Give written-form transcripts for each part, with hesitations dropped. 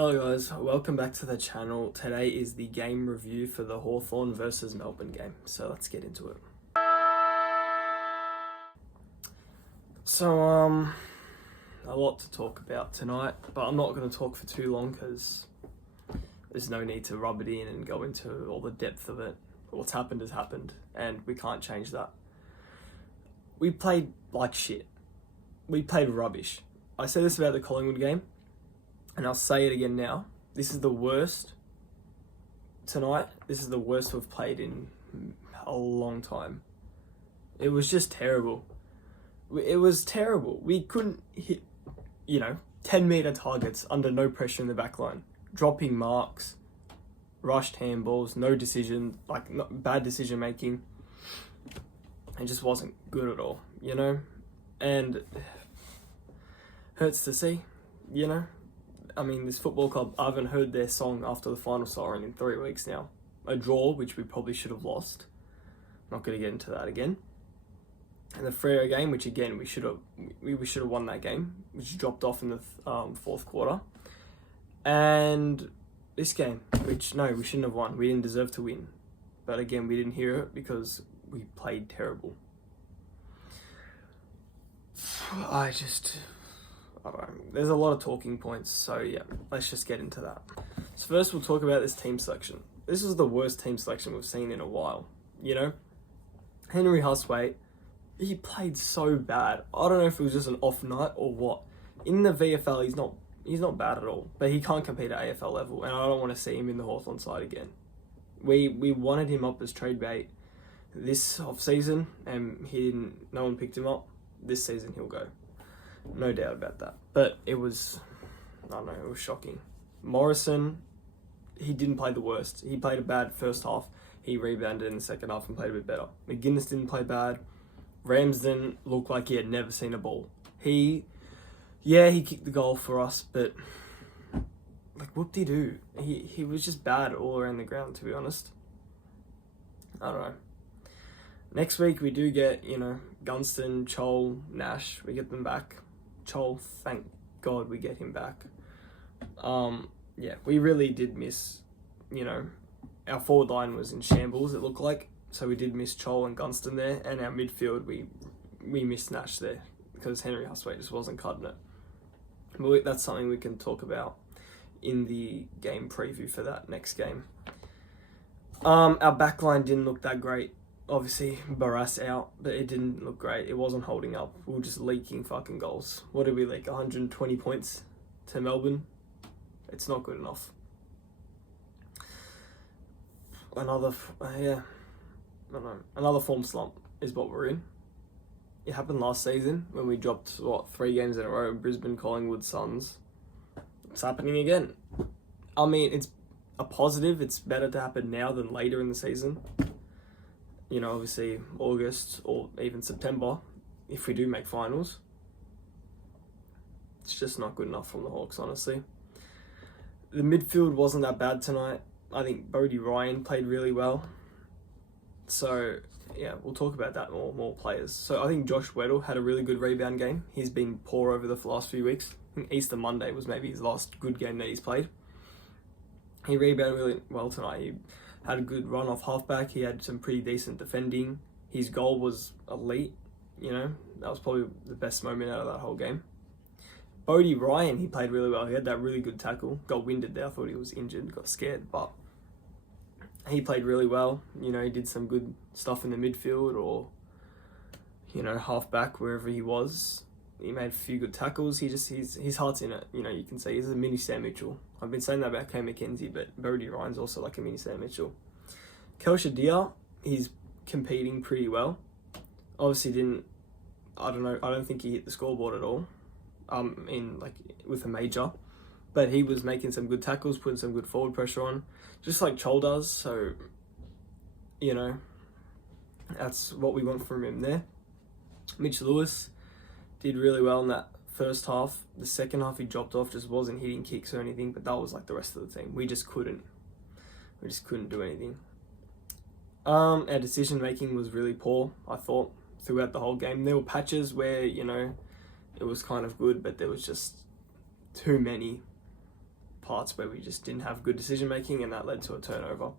Hello guys, welcome back to the channel. Today is the game review for the Hawthorn versus Melbourne game, so let's get into it. So, a lot to talk about tonight, but I'm not going to talk for too long because there's no need to rub it in and go into all the depth of it. What's happened has happened, and we can't change that. We played like shit. We played rubbish. I said this about the Collingwood game, and I'll say it again now. This is the worst tonight. This is the worst we've played in a long time. It was just terrible. It was terrible. We couldn't hit, 10-metre targets under no pressure in the back line. Dropping marks, rushed handballs, no decision, bad decision making. It just wasn't good at all, And hurts to see, I mean, this football club, I haven't heard their song after the final siren in 3 weeks now. A draw, which we probably should have lost. Not going to get into that again. And the Freo game, which again, we should have won that game, which dropped off in the fourth quarter. And this game, which, no, we shouldn't have won. We didn't deserve to win. But again, we didn't hear it because we played terrible. I don't know. There's a lot of talking points, so yeah, let's just get into that. So first we'll talk about this team selection. This is the worst team selection we've seen in a while, Henry Huswaite, he played so bad. I don't know if it was just an off night or what. In the VFL, he's not bad at all, but he can't compete at AFL level, and I don't want to see him in the Hawthorn side again. We wanted him up as trade bait this off-season, and no one picked him up. This season he'll go. No doubt about that. But it was shocking. Morrison, he didn't play the worst. He played a bad first half. He rebounded in the second half and played a bit better. McGuinness didn't play bad. Ramsden looked like he had never seen a ball. He kicked the goal for us, but whoop-de-doo. He was just bad all around the ground, to be honest. I don't know. Next week we do get, Gunston, Chol, Nash. We get them back. Chol, thank God we get him back. We really did miss, our forward line was in shambles, it looked like. So we did miss Chol and Gunston there, and our midfield, we missed Nash there because Henry Huswaite just wasn't cutting it. But that's something we can talk about in the game preview for that next game. Our backline didn't look that great. Obviously, Barras out, but it didn't look great. It wasn't holding up. We were just leaking fucking goals. What did we leak? 120 points to Melbourne? It's not good enough. Another form slump is what we're in. It happened last season when we dropped, 3 games in a row, Brisbane, Collingwood, Suns. It's happening again. I mean, it's a positive. It's better to happen now than later in the season. Obviously August or even September, if we do make finals. It's just not good enough from the Hawks, honestly. The midfield wasn't that bad tonight. I think Bodie Ryan played really well. So, yeah, we'll talk about that more players. So I think Josh Weddle had a really good rebound game. He's been poor over the last few weeks. I think Easter Monday was maybe his last good game that he's played. He rebounded really well tonight. He had a good run off halfback. He had some pretty decent defending. His goal was elite. That was probably the best moment out of that whole game. Bodie Ryan, he played really well. He had that really good tackle. Got winded there. I thought he was injured. Got scared. But he played really well. He did some good stuff in the midfield or, halfback, wherever he was. He made a few good tackles. His heart's in it. You can say he's a mini Sam Mitchell. I've been saying that about Kay McKenzie, but Bodie Ryan's also like a mini Sam Mitchell. Kelsha Dia, he's competing pretty well. Obviously I don't think he hit the scoreboard at all. With a major. But he was making some good tackles, putting some good forward pressure on. Just like Chol does, so that's what we want from him there. Mitch Lewis did really well in that first half. The second half he dropped off, just wasn't hitting kicks or anything, but that was like the rest of the team. We just couldn't do anything. Our decision making was really poor, I thought, throughout the whole game. There were patches where, it was kind of good, but there was just too many parts where we just didn't have good decision making, and that led to a turnover.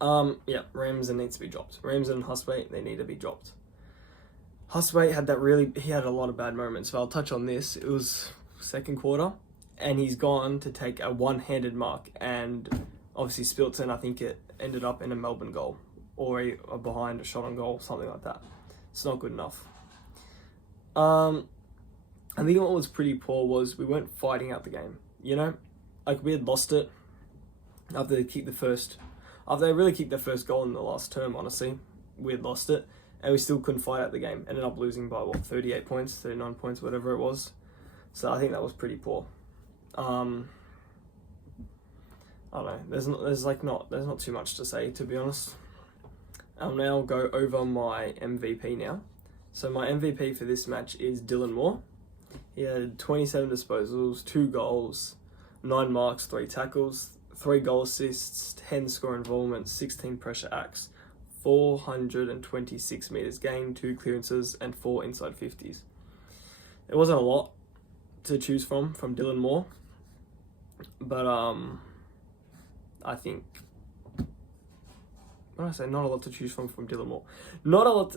Yeah, Ramsden needs to be dropped. Ramsden and Hustwaite, they need to be dropped. Hustwaite he had a lot of bad moments, so I'll touch on this. It was second quarter, and he's gone to take a one-handed mark, and obviously Spilton, I think it ended up in a Melbourne goal, or a behind a shot on goal, something like that. It's not good enough. I think what was pretty poor was we weren't fighting out the game, you know? Like, we had lost it after they really kicked their first goal in the last term, honestly. We had lost it, and we still couldn't fight out the game. Ended up losing by, 38 points, 39 points, whatever it was. So I think that was pretty poor. I don't know, there's not too much to say, to be honest. I'll now go over my MVP now. So my MVP for this match is Dylan Moore. He had 27 disposals, 2 goals, 9 marks, 3 tackles, 3 goal assists, 10 score involvement, 16 pressure acts, 426 metres gained, 2 clearances, and 4 inside 50s. It wasn't a lot to choose from Dylan Moore, but I think, what did I say? Not a lot to choose from Dylan Moore. Not a lot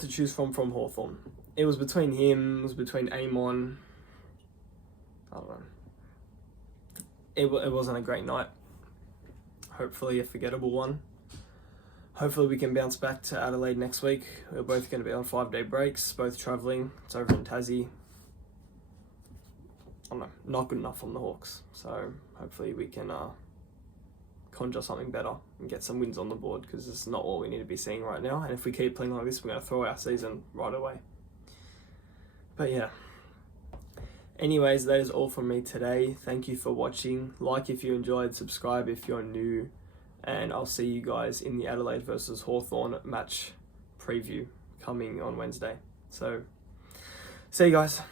to choose from Hawthorn. It was between him, it was between Amon. I don't know. It wasn't a great night. Hopefully a forgettable one. Hopefully we can bounce back to Adelaide next week. We're both going to be on 5-day breaks, both travelling. It's over in Tassie. I don't know, not good enough from the Hawks. So hopefully we can conjure something better and get some wins on the board, because it's not what we need to be seeing right now. And if we keep playing like this, we're going to throw our season right away. But yeah. Anyways, that is all from me today. Thank you for watching. Like if you enjoyed, subscribe if you're new, and I'll see you guys in the Adelaide versus Hawthorn match preview coming on Wednesday. So, see you guys.